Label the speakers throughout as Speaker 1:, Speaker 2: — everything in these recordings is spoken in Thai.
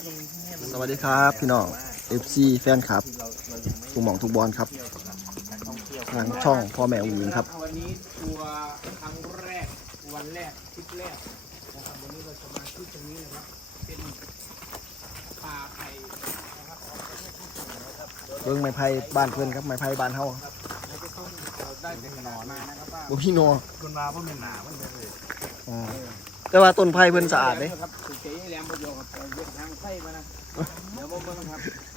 Speaker 1: สวัสดีครับพี่น้อง FC แฟนครับทุกหม่องทุกบอลครับทางช่องพ่อแม่อุ้งครับ
Speaker 2: วันนี้ทัวร์ครั้งแรกวันแรกทริปแรกนะครับวันนี้เราจะมาที่ตรงนี้นะครับเป็นป่าไผ่นะครับ
Speaker 1: เบิ้งไม้ไผ่บ้านเพื่อนครับไม้ไผ่บ้านเฮา
Speaker 2: เราได้เป็นหน่อมานะครับว่า
Speaker 1: บ่พี่โน
Speaker 2: คุณมาเพราะเป็นหนามันเลย
Speaker 1: แต่ว่าต้นไผ่เพิ่นสะอาดเด้
Speaker 2: ครับสุเจ๊แหลมประโยชน์กับเรื่องทางไผ่มานะเดี๋ยวมาเบิ่งครับ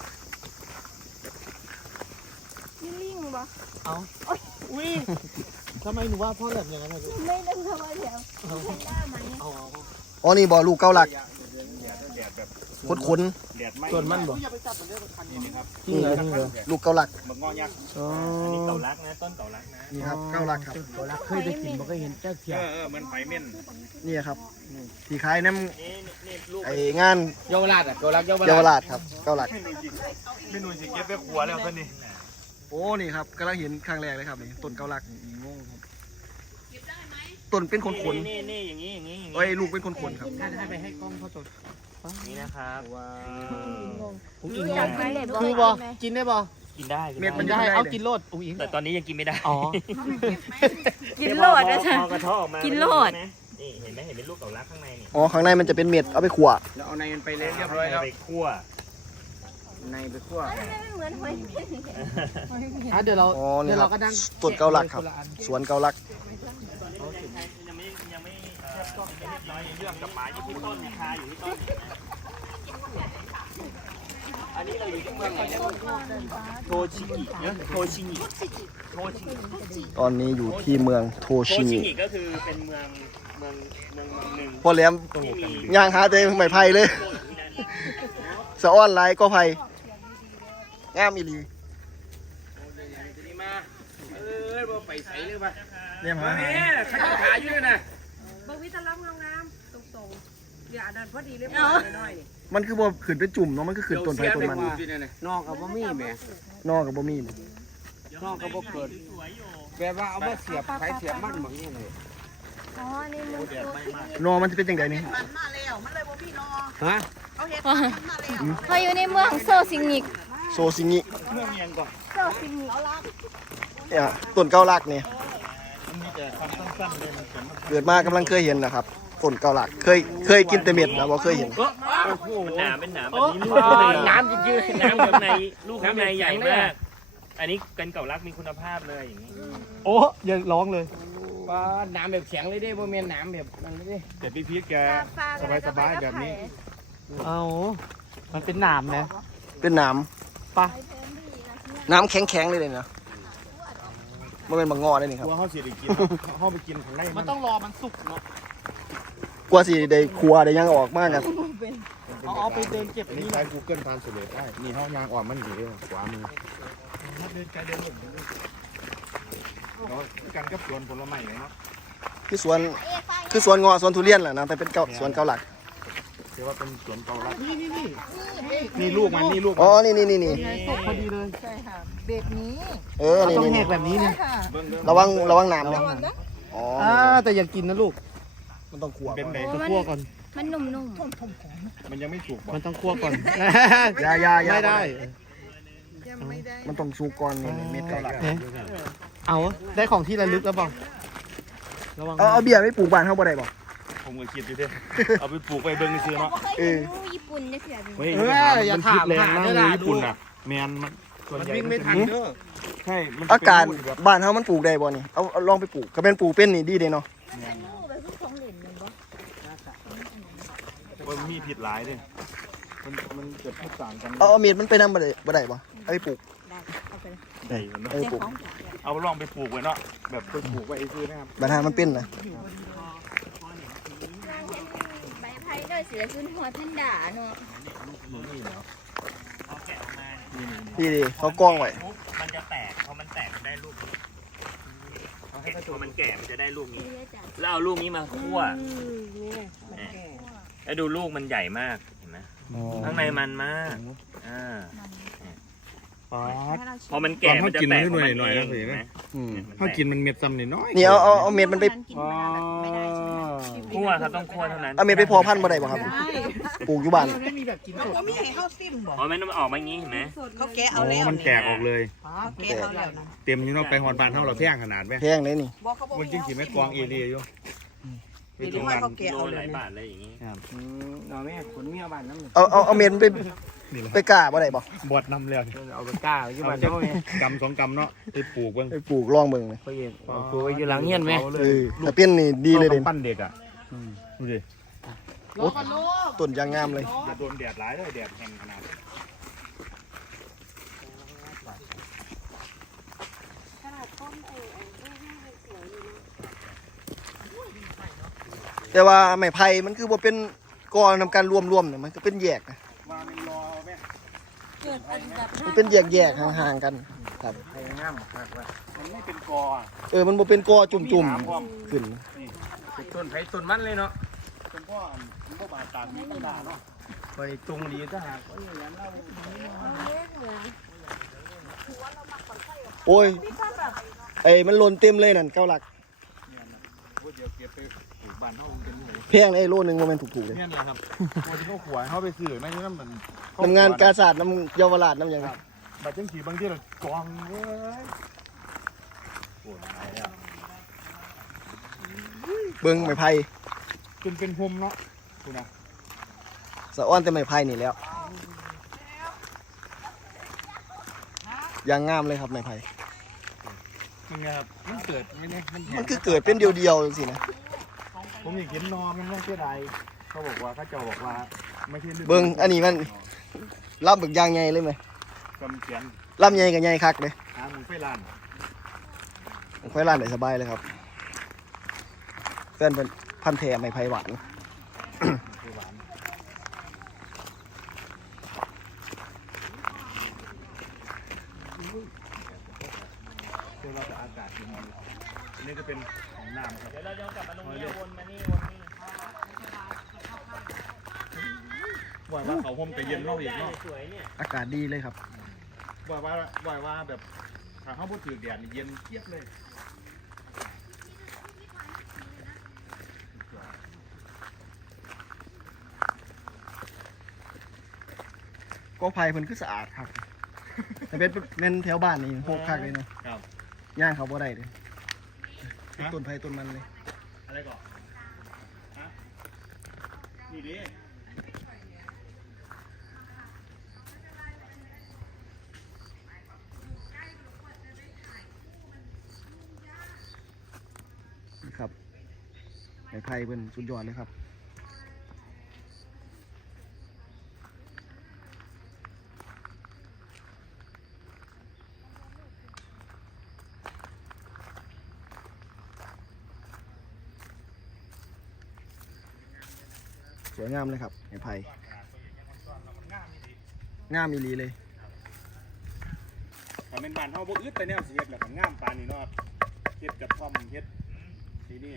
Speaker 3: นี่ลิงปะ
Speaker 2: อุ้ยทำไมหนูว่าพ่อแบบอย่างนั้นเลย
Speaker 3: ไม่ได้ทำอะไรแล้วแพนด้าไหม
Speaker 1: อ๋อนี่บ่ลูกเก้าหลักคุ้น
Speaker 2: ส่วนมันบ่
Speaker 1: ๆนี่ลูกเก้าหลัก
Speaker 4: บักงอยักษ์
Speaker 1: อ๋อ
Speaker 4: อันนี้เต่ารักนะต้นเต่ารักนะ
Speaker 1: นี่ครับเก้าหลักครับ
Speaker 2: เคยได้กินบ่เคยเห็นเจ้าเขียว
Speaker 4: เหมือนไผ่เม่น
Speaker 1: นี่ครับที่ขายน้
Speaker 4: นี่ลูก
Speaker 1: ำไอ้งาน
Speaker 2: เยาวราชอ่ะเยาวราช
Speaker 1: เยาวราชครับเก้าหลัก
Speaker 4: ไม่หนุ่ยสิเก็บไปขัวแล้วคนนี้
Speaker 1: โอ้นี่ครับกำลังเห็นครั้งแรกเลยครับนี่ต้นเก้าหลักงงครับต้นเป็นขน
Speaker 4: นี่อย่างนี้อย่างนี้
Speaker 1: ๆเอ้ยลูกเป็นขนๆครับ
Speaker 2: ให้ไปให้กล้องเขาตรวจ
Speaker 4: นี่นะครับ
Speaker 2: ผมอิง
Speaker 3: อยากกินเด็ด
Speaker 2: คือบ่กินได้บ่
Speaker 4: กินได้
Speaker 1: เม็ดมัน
Speaker 2: ได้
Speaker 1: จะ
Speaker 2: เอากินโลดอุ้งอิง
Speaker 4: แต่ตอนนี้ยังกินไม่ได้
Speaker 2: อ๋อ
Speaker 3: กินโหลดนะจ๊ะ
Speaker 4: พอกระเทาะออกมา
Speaker 3: กินโลด
Speaker 4: นี่เห็นไหมเห็นเป็นลูกเต่ารักข้างในนี่
Speaker 1: อ๋อข้างในมันจะเป็นเม็ดเอาไปขั่ว
Speaker 2: แล้วเอาในมันไปเลยเรียบร้อยแล้ว
Speaker 4: ไปคั่ว
Speaker 2: ในไปคั่ว
Speaker 3: เหมือนหอยเม่น
Speaker 2: เดี๋ยวเรา
Speaker 1: อ๋อนี่
Speaker 2: เดี๋ยว
Speaker 1: ครั
Speaker 2: เรา
Speaker 1: บ
Speaker 2: ก็นั่ง
Speaker 1: ต้นเก้าหลักครับสวนเก้าหลัก
Speaker 4: ยังไม่เรียบร้อยเรื่องกับหมาอยู่ที่ต้นคาอยู่ที่ต้นอันนี้เราอยู่ที่เมืองโทชิงิโทชิงิโทชิงิ
Speaker 1: ตอนนี้อยู่ที่เมืองโท
Speaker 4: โท
Speaker 1: ชิ
Speaker 4: ชิ
Speaker 1: งิ
Speaker 4: งิก็คือเป็นเมืองหนึ่ง
Speaker 1: พอแหลม
Speaker 4: ที่มี
Speaker 1: ย่างหาแต่ไม้ไผ่เลยสะอ้อนลายก็ไผ่งามอีหลี
Speaker 2: มาบ่ไปใส่เลยป่ะ
Speaker 1: เนี่ยมา
Speaker 2: ข้าขาอยู่ด้วยนะ
Speaker 5: บางวิตาลับงามๆตรงๆอย่าดันพอดีเลยน้อยๆนี่
Speaker 1: มันคือบ่ขึ้นไปจุ่มเนาะมันคือขึ้นต้นไผ่ต้นมัน
Speaker 2: นอกกับบ่มีแม่
Speaker 1: นอกกับบ่มี
Speaker 2: นอกกับบ่เกิดแบบว่าเอามาเสียบไผเสียบมันบ่นี่เลย
Speaker 3: อ๋อนี่มันตัวที่
Speaker 1: นอมันจะเป็นจังไดนี่
Speaker 2: ฮะ
Speaker 3: เขาอยู่ในเมืองโซซิงิก
Speaker 1: โซซิงิ
Speaker 4: เมืองเมียงก่อน
Speaker 3: โซซิงิก
Speaker 1: เนี่ยต้นเก้าหลักเนี่ย
Speaker 4: มันมีแต่คำสั้นๆเลยมันเขียนมา
Speaker 1: เกิดมากำลังเคยเห็นนะครับต้นเก้าหลักเคยกินแต่เม็ดนะบ่เคยเห็น
Speaker 4: หนาเป็นหนาแบบนี้ลูกน้ำจริงๆน้ำข้างในลูกข้างในใหญ่มาก อันนี้เป็นเก่ารักมีคุณภาพเลยอย่างนี้
Speaker 1: โอ้อย่าร้องเลย
Speaker 2: ว่าน้ำแบบแข็งเลยเด้บ่แม่นน้ำแบบนั้นเลยเด้
Speaker 4: แต่พี่พีทแก
Speaker 3: สบายๆแบบนี้
Speaker 2: เอามันเป็นน้ำนะ
Speaker 1: เป็นน้ำน้ำแข็งๆเลยนะมันเป็นบางงอได้นี่ครับ
Speaker 4: กลัวเขาเสียดกินเขาไปกินข้างใน
Speaker 2: มันต้องรอมันสุกเนาะ
Speaker 1: กว่าสิได้ครัวได้ยังออกมากกัน
Speaker 2: เอาไปเดินเก็บ
Speaker 4: อันนี้
Speaker 2: นี่
Speaker 4: ใช้ Google Translate ได้นี่ห้องยางอ่อนมันอยู่ขวามือเรากันกับสวนผลไม้เลยเนาะ
Speaker 1: คือสวนงอสวนทุเรียนแหละนะแต่เป็นสวนเก้าหลัก
Speaker 4: เรียกว่าเป็นสวนเก่ารักนี่ลูกมันนี่ลูก
Speaker 1: อ๋อนี่
Speaker 2: สุกพอดีเลย
Speaker 5: ใช่ค่ะเบ็ดนี้
Speaker 1: นี่
Speaker 2: ต้องแหกแบบนี้เนี่ย
Speaker 5: ค่ะ
Speaker 1: ระวังน้ำนะอ๋อ
Speaker 2: แต่อย่ากินนะลูก
Speaker 1: มันต้องคั่ว
Speaker 4: เป็นไหน
Speaker 2: ต้องคั่วก่อน
Speaker 3: มันนุ่ม
Speaker 4: มันยังไม่สุกบ่
Speaker 2: มันต้องคั่วก่อน
Speaker 1: อย่า
Speaker 2: ไม่ได้
Speaker 5: ยังไม่ได้
Speaker 1: มันต้องสุกก่อนนี่เม็ดเก้าหลัก
Speaker 2: เอาได้ของที่ระลึกแล้วบอกระวัง
Speaker 1: เอาเบียร์ไปปลูกบ้านเฮาบ่ได้บ่
Speaker 4: ผมก็คิดอยู่เด้เอาไปปลูกไปเบิ่งซื้อ
Speaker 3: ๆ
Speaker 4: เนาะ
Speaker 3: บ่เคยเห็นงูญี่ปุ่นจะเสีย
Speaker 4: เฮ้ย
Speaker 2: อย่าถาม
Speaker 4: แรง
Speaker 2: หา
Speaker 4: นะ
Speaker 2: เด้อ
Speaker 4: งู
Speaker 2: ล่ะ
Speaker 4: ญี่ปุ่นน่ะแมนมันส่วน
Speaker 2: มัน
Speaker 4: ใหญ่
Speaker 2: วิ่งไม่ทันเด้อ
Speaker 4: ใช่มัน
Speaker 1: อากาศบ้านเฮามันปลูกได้บ่นี่เอาลองไปปลูกก็เป็นปลูกเป็นนี่ดีเด้เนาะ
Speaker 3: มันเป็นงูแบบพวกของเหลนเหมือนบ่
Speaker 4: มันมีผิดหลายเด้มันเกิดพูดต่างกัน
Speaker 1: เอาเม็ดมันไปนำบ่ได้บ่เอาไปปลูก
Speaker 3: ได้เอาไปเลย
Speaker 4: ได้มัน
Speaker 1: เอาไปปลูก
Speaker 4: เอาลองไปปลูกไว้เนาะแบบไปปลูกไว้ซื้อนะครับ
Speaker 1: บ้านเฮามันเป็นนะ
Speaker 3: นางเห็นใบไผ่ด้วยเสือขึ้นหัวแพนด้าเนาะ
Speaker 4: เอาแกะออกมา
Speaker 1: นี่ดิเขากล้องไว้
Speaker 4: มันจะแตกพอมันแตกมันได้ลูกพอมันแก่มันจะได้ลูกนี้
Speaker 3: เยอะจัง
Speaker 4: แล้วเอาลูกนี้มาคั่วแล้วดูลูกมันใหญ่มากเห็นไหมข้างในมันมากพอมันแก่มันจะแตกของมันเอง
Speaker 1: อืม
Speaker 4: ถ้ากินมันเม็ดซ้ำนิดน้อย
Speaker 1: นี่เอาเม็ดมันไป
Speaker 3: กินไม่ได้ใช่ไหม
Speaker 4: คั่วครับต้องคั่วเท่านั้น
Speaker 1: เอาเม็ดไปพอพันธุ์บ่ได้บ่ครับปลูกอยู่บ้าน
Speaker 2: ไม่มีแบบกินสด
Speaker 5: เขาไม่ให้เข้าซิมบอก
Speaker 4: อ๋อไม่ต้องออกมาอย่างงี้เห็นไหม
Speaker 5: เขาแกะเอาแล้ว
Speaker 6: มันแตกออกเลย
Speaker 5: เขาแกะเอาแล้วนะ
Speaker 6: เต็มอยู่เนาะไปหอดบานเท่าเราแพงขนาดไหม
Speaker 1: แพงเลยนี่
Speaker 5: บอกเขาบอก
Speaker 6: มันจริงสิไม่กองเอเรียอยู่ไป
Speaker 5: ห
Speaker 6: ตร
Speaker 5: รือง ว่า
Speaker 6: นั้น
Speaker 5: เขาแกะ
Speaker 4: โล
Speaker 5: เอา
Speaker 4: ห
Speaker 5: เล
Speaker 4: ลาย
Speaker 5: ย
Speaker 4: บาทเลยอย่างงี้
Speaker 2: เอาแม่ขนเมียบ้านน้ำหนึ่ง
Speaker 1: เอาเม็ดไปกล้าบ่ได้บ่
Speaker 6: บดน้ำแล้ว
Speaker 2: เอาไปกล้าอยู่บ้านเขาไง
Speaker 6: กำสองกำเนาะไปปลูกเบิ่ง
Speaker 1: ไปปลูกลองเบิ่งเลย
Speaker 2: เขาเย็นปลูกไว้อยู่หลังเงี้ยนไหม
Speaker 1: แต่เป็นนี่ดีเลยเด่น
Speaker 6: ปั้นเด็กอ่ะดูดิ
Speaker 1: โอ้ต้นยางงามเลย
Speaker 6: อย่าโดนแดดร้ายเลยแดดแห้งขนาด
Speaker 1: แต่ว่าไม้ไผ่มันคือบ่เป็นกอนำการรวมๆเนี่ยมันก็เป็นแยกนะ
Speaker 6: มาเป็นรอแม่
Speaker 1: มันเป็นแยกๆห่างๆกันครับ
Speaker 2: ไผ่งามมากว่า
Speaker 6: มันไม่เป็นกออ่ะ
Speaker 1: มันบ่เป็นกอจุ่มๆขึ้น
Speaker 2: เป็นต้นไผ่ต้นมันเลยเนาะ
Speaker 6: เป็นก้อนมันก็บาดตาดมีต้นด่าเนาะ
Speaker 2: ไปตรงดีถ้าหากว่าอย่างนั้นเรา
Speaker 1: โอ้ยมันหล่นเต็มเลยนั่นเก้าหลัก
Speaker 6: ว่าเดี๋ยวเก็บไปปลูกบ้านเฮาเป็นหมู
Speaker 1: แพงเลยโลนึงบ่แม่นถูกๆเลย
Speaker 6: เนี่ยนะครับว่าที่เขาขวายเขาไปซื้อไม่ใช่น้ำมัน
Speaker 1: ทำงานกาศาสตร์น้ำเยาวราชน้ำหยังครับ
Speaker 6: บัดจังสีบางทีเรากองเลยปวดอะไรอ่ะ
Speaker 1: เบิ่งไม้ไผ่
Speaker 6: จนเป็นพรมเนาะคุณนะ
Speaker 1: สะอ้อนแต่ไม้ไผ่นี่แล้วยางงามเลยครับไม้ไผ่
Speaker 6: มันไงครับมันเกิดไม่ได้มันแห้
Speaker 1: มั
Speaker 6: ง
Speaker 1: นคือเกิดเป็นเดียวๆจังซี่นะ
Speaker 6: ผมอยากเห็นนอมันไม่ใช่ใดเขาบอกว่าเขาเจ้าบอกว่าไม่ใช่
Speaker 1: เบิ่งอันนี้มันรับบึกยางใหญ่เลยไหม
Speaker 6: กำเขียน
Speaker 1: ลำใหญ่กับใหญ่คักเลย
Speaker 6: หาหมูไฟลาน
Speaker 1: ค่อยร้านได้สบายเลยครับแฟนเป็นพันธุ์แท้ไม้ไผ่หวาน
Speaker 6: ไฟหวานเพื่อเราจะอากาศดีอันนี้ก็เป็นของน้ำครับ
Speaker 4: เดี๋ยวเราจะกลับมาตรงนี้วนมานี่วนนี่
Speaker 6: ว่าเขาห่มแต่เย็นเนาะอีกเนาะ
Speaker 4: สวยเนี่ย
Speaker 1: อากาศดีเลยครับ
Speaker 6: ว่าแบบถ้าเขาพูดถึงแดดนี่เย็นเทียบเลย
Speaker 1: ก็ไผ่เพิ่นคือสะอาดครับแต่เป็นแถวบ้านนี่โหกคักเลยเนาะย่างเขาบ่ได้เลยเป็นต้นไผ่ต้นมันเลย
Speaker 6: อะไรก่อนฮะนี่ดิ
Speaker 1: ครับไม้ไผ่เป็นสุดยอดเลยครับสวยงามเลยครับไม้ไผ่งามอีหลีเลย
Speaker 6: ถ้าเป็นบ้านเฮาบ่อึดแต่แนวสิเฮ็ดแล้วก็งามปานนี้เนาะเฮ็ดกระท่อมเฮ็ดที่นี่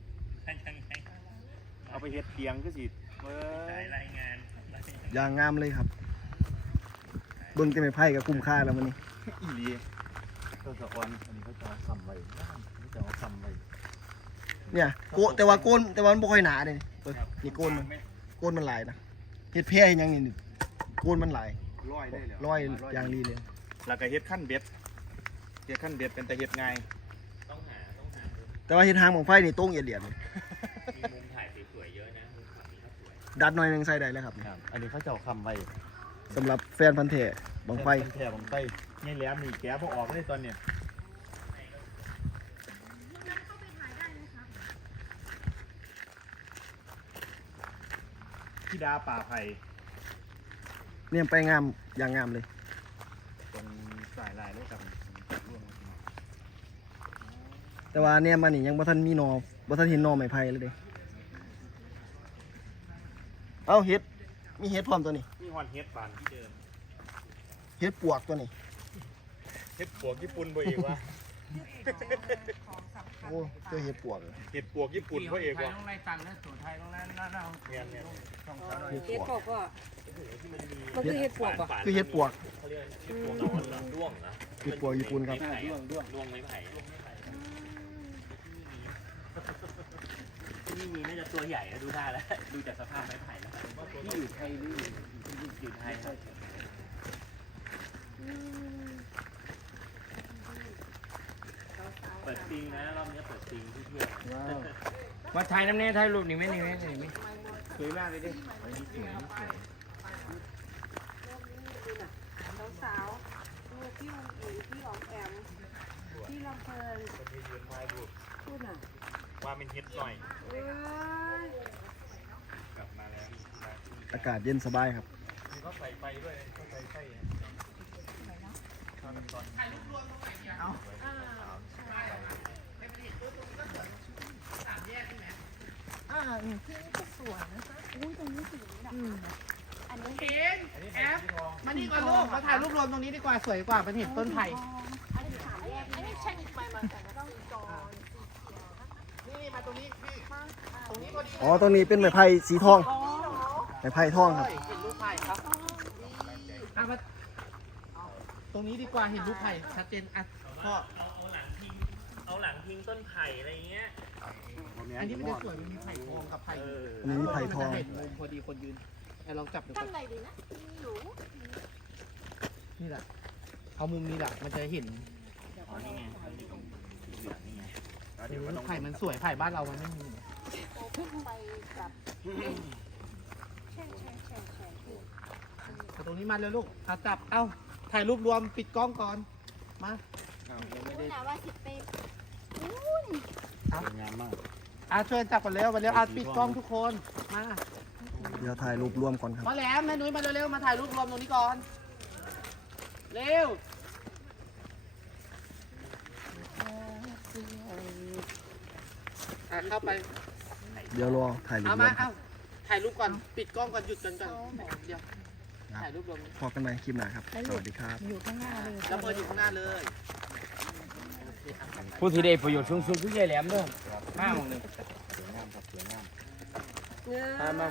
Speaker 6: เอาไปเฮ็ดเตียงก็สิเว้ย
Speaker 4: รายงาน
Speaker 1: อย่างงามเลยครับเบิ่งแต่ไม้ไผ่ก็คุ้มค่าแล้วมันนี่
Speaker 6: อีหลีต้นสะออนอันนี้เขาจะเอาซ้ำไว้เขาจะเอาซ้ำไว้
Speaker 1: เนี่ยโกแต่ว่าโกนแต่ว่ามันบ่ค่อยหนาเลยนี่โกนมันหลายนะเฮ็ดแพร่เฮ็ดหยังนี่โกนมันหลาย
Speaker 6: ร้อยได้แล้ว
Speaker 1: ร้อยอย่างดีเลย
Speaker 6: แล้วก็เฮ็ดขั้นเบ็ดเป็นแต่เฮ็ดง่าย
Speaker 4: ต้องหา
Speaker 1: แต่ว่าเฮ็ดทางของไฟนี่โต้งเอียดเลย
Speaker 4: มีมุมถ่ายสวยๆเยอะนะมุมถ่ายนี้ก็สวย
Speaker 1: ดัดหน่อยหนึงใส่ได้แล้วครับ
Speaker 6: ครับอันนี้เขาจะเอาคำไว้
Speaker 1: สำหรับแฟนพันธุ์แท้บังไฟ
Speaker 6: เป็นแถบบังไฟนี่แหลมนี่แกะบ่ออกเลยตอนเนี้ยธิดาป่าไผ่
Speaker 1: เนี่ยไปงามอย่างงามเลย
Speaker 6: ตรงสายลายด้วยกันร่วง
Speaker 1: แต่ว่าเนี่ยมันนี่ยังบ่ทันมีหนอบ่ทันเห็นหนอไม้ไผ่เลยเด้เอ้าเฮ็ดมีเฮ็ดพร้อมตัวนี้
Speaker 6: มีฮอนเฮ็ดบานที่เดิม
Speaker 1: เฮ็ดปวกตัวนี้
Speaker 6: เฮ็ดปวกญี่ปุ่นบ่เอกวะ
Speaker 1: โอ้เจอเฮ็ดปวกเลย
Speaker 6: เฮ็ดปวกญี่ปุ่นบ่เอกวะ
Speaker 2: ต้องไล่ตังนะสูตรไทยต้องไล่น่า
Speaker 6: เนี่ย
Speaker 1: เฮ็ดป
Speaker 5: เฮ็ด
Speaker 1: วก
Speaker 5: ปอกก็มันคือเฮ็ดปอกป่ะ
Speaker 1: คือเฮ็ดปวก
Speaker 4: เขาเรียกเห็ดพวงนอนเหรอด้วงเหรอ
Speaker 1: เฮ็ดปวกญี่ปุ่นครับ
Speaker 4: ด้วงไม้ไผ่นี่มีน่าจะตัวใหญ่แล้วดูได้แล้วดูจากสภาพไม้ไผ่แล้วที่อยู่ไทยหรืออยู่ไทยเปิดปิงนะรอบนี้เปิดปิงที่เที่ยว
Speaker 2: มาถ่ายน้ำเน่ถ่ายรูปนี่ไหมนี่ไหมนี่ไหมสวยมากเลยดิ
Speaker 5: สาวๆลูกพี่ลำอีพี่ออมแอมพี่ลำเพลินพูดน่ะ
Speaker 6: ว่าเป็นเฮ็ดหน่อย
Speaker 5: เอ้ย
Speaker 6: กลับมาแล้ว
Speaker 1: อากาศเย็นสบายครับ
Speaker 6: มีเขาใส่ไฟด้วยเขาใส่ไฟ
Speaker 2: มานี่ก่อนลูกมาถ่ายรูปรวมตรงนี้ดีกว่าสวยกว่ามันเห็นต้นไผ่ นี่มาตรงนี้พี่ตรงนี้พอดี
Speaker 1: อ๋อตรงนี้เป็นไม้ไผ่สีทองไม้ไผ่ทองครับ
Speaker 2: เห็นรูปไผ่ครับอ่ะมาตรงนี้ดีกว่าเห็นรูปไผ่ชัดเจนอ่ะพ่อ
Speaker 4: เอาหลังพิงต้นไผ่อะไรเงี้ย
Speaker 2: อันนี้มันจะสวยมันมีไผ่ทองกับไผ่
Speaker 1: อันนี้มีไผ่ทอง
Speaker 2: มันจะเห็นมุมพอดีคนยืนไอ้ลองจับดูก่อนนี่แหละเอามุมนี้แหละมันจะเห็น
Speaker 4: อ๋อนี่ไงเหลืองนี่ไง
Speaker 2: รูปไผ่มันสวยไผ่บ้านเรามันไม่มีเอาตรงนี้มาเลยลูกเอาจับเอาถ่ายรูปรวมปิดกล้องก่อนมา
Speaker 3: ว่าสิไป
Speaker 6: งามมาก
Speaker 2: ช่วยจับกันเร็วมาเร็วปิดกล้องทุกคนมา
Speaker 1: เดี๋ยวถ่ายรูปรวมก่อนครับ
Speaker 2: มาแหลมแม่นุ้ยมาเร็วๆมาถ่ายรูปรวมตรงนี้ก่อนเร็วเข้าไป
Speaker 1: เดี๋ยวรอถ่ายรูป
Speaker 2: เอา
Speaker 1: รว
Speaker 2: มาม เอาถ่ายรูปก่อนปิดกล้องก่อนหยุดกันก่อนเดี๋ยวถ่ายรูปรวม
Speaker 1: พอกันใหม่คลิปหน้าครับ สวัสดีครับ
Speaker 2: แล้วเปิดอยู่ข้างหน้าเลย
Speaker 7: ผู้ที่ได้ประโยชน์สูงสุดคือใหญ่แหลมเด้อห้าโมงหนึ่ง
Speaker 5: เงื้อ